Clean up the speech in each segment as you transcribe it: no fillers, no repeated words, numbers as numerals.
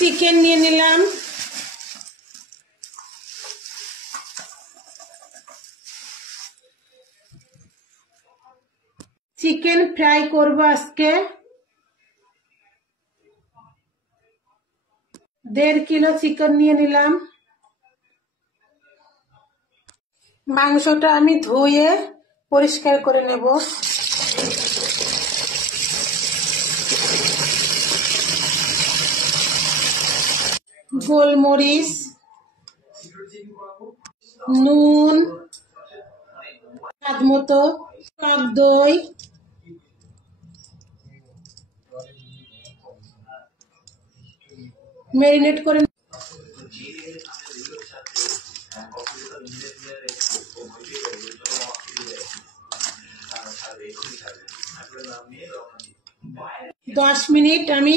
Chicken নিয়ে নিলাম, chicken fry করব আজকে। 1.5 কিলো চিকেন নিয়ে নিলাম। মাংসটা আমি ধুয়ে পরিষ্কার করে নেব। গোলমরিচ, নুন, স্বাদ মতো, টক দই, ম্যারিনেট করে 10 মিনিট আমি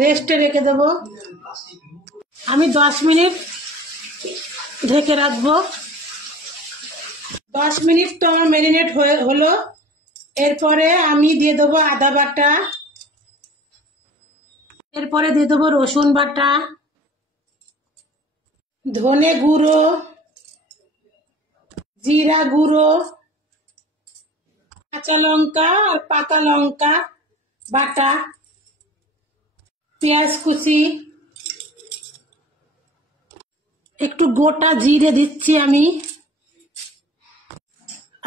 রেস্টে রেখে দেব। আমি 10 মিনিট ঢেকে রাখবো। 10 মিনিট তো আমার ম্যারিনেট হলো। এরপরে আমি দিয়ে দেবো আদা বাটা, এরপরে দিয়ে দেবো রসুন বাটা, ধনে গুঁড়ো, জিরা গুঁড়ো, কাঁচা লঙ্কা আর পাকা লঙ্কা বাটা, পেঁয়াজ কুচি, একটু গোটা জিরে দিচ্ছি।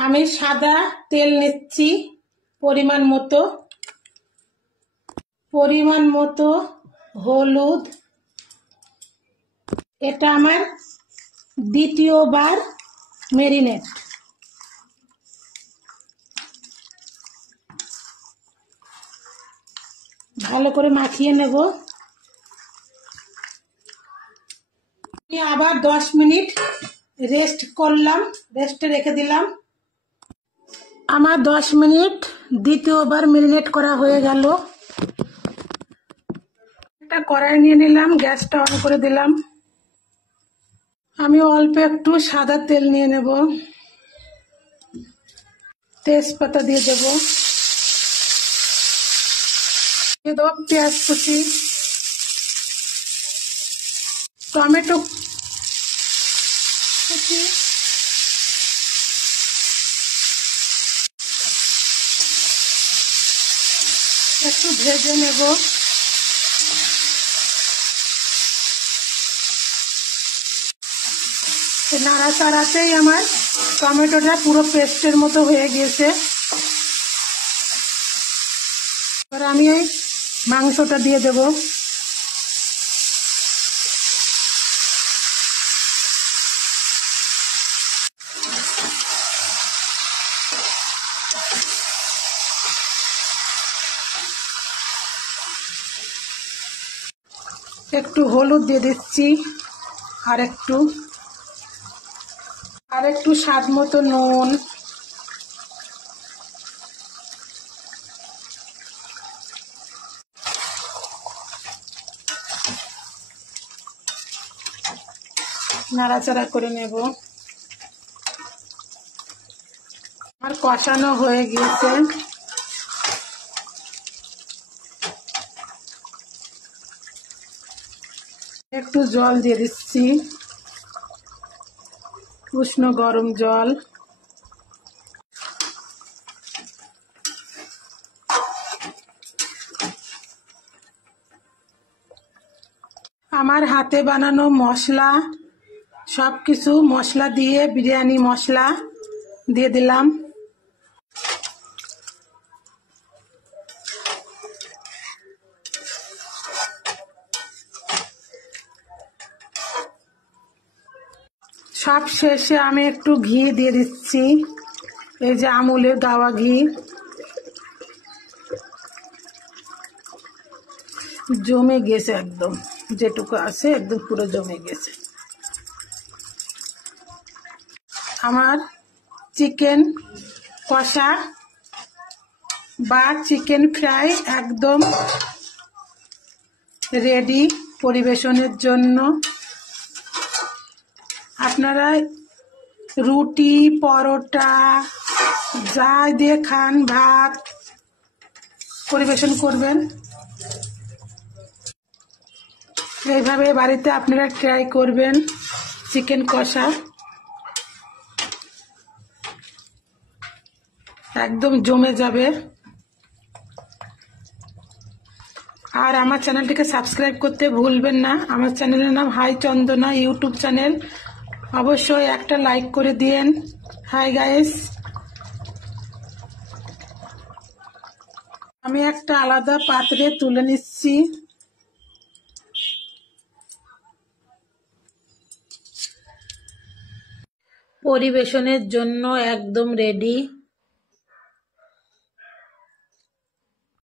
আমি সাদা তেল নিচ্ছি পরিমাণ মতো, হলুদ। এটা আমার দ্বিতীয়বার ম্যারিনেট। ভালো করে মাখিয়ে নেব। আমি আবার 10 মিনিট রেস্টে রেখে দিলাম। আমার 10 মিনিট দ্বিতীয়বার ম্যারিনেট করা হয়ে গেল। একটা কড়াই নিয়ে নিলাম, গ্যাসটা অন করে দিলাম। আমি অল্প একটু সাদা তেল নিয়ে নেব, তেজপাতা দিয়ে দেব, পেঁয়াজ কুচি, টমেটো কুচি, একটু ভেজে নেব। নাড়াচাড়াতেই আমার টমেটোটা পুরো পেস্টের মতো হয়ে গিয়েছে। এবার আমি এই মাংসটা দিয়ে দেব। একটু হলুদ দিয়ে দিচ্ছি, আর একটু স্বাদ মতো নুন, নাড়াচাড়া করে নেব। আমার কষানো হয়ে গিয়েছে। একটু জল দিয়ে দিচ্ছি, উষ্ণ গরম জল। আমার হাতে বানানো মশলা, সবকিছু মশলা দিয়ে বিরিয়ানি মশলা দিয়ে দিলাম। সব শেষে আমি একটু ঘি দিয়ে দিচ্ছি, এই যে আমুলের গাওয়া ঘি। জমে গেছে একদম, যেটুকু আছে একদম পুরো জমে গেছে। আমার চিকেন কষা বা চিকেন ফ্রাই একদম রেডি পরিবেশনের জন্য। আপনারা রুটি, পরোটা যা দিয়ে খান, ভাত পরিবেশন করবেন। এইভাবে বাড়িতে আপনারা ট্রাই করবেন চিকেন কষা, একদম জমে যাবে। আর আমার চ্যানেলটিকে সাবস্ক্রাইব করতে ভুলবেন না। আমার চ্যানেলের নাম হাই চন্দনা ইউটিউব চ্যানেল। অবশ্যই একটা লাইক করে দিয়েন। হাই গাইস, আমি একটা আলাদা পাত্রে তুলে নিচ্ছি। পরিবেশনের জন্য একদম রেডি।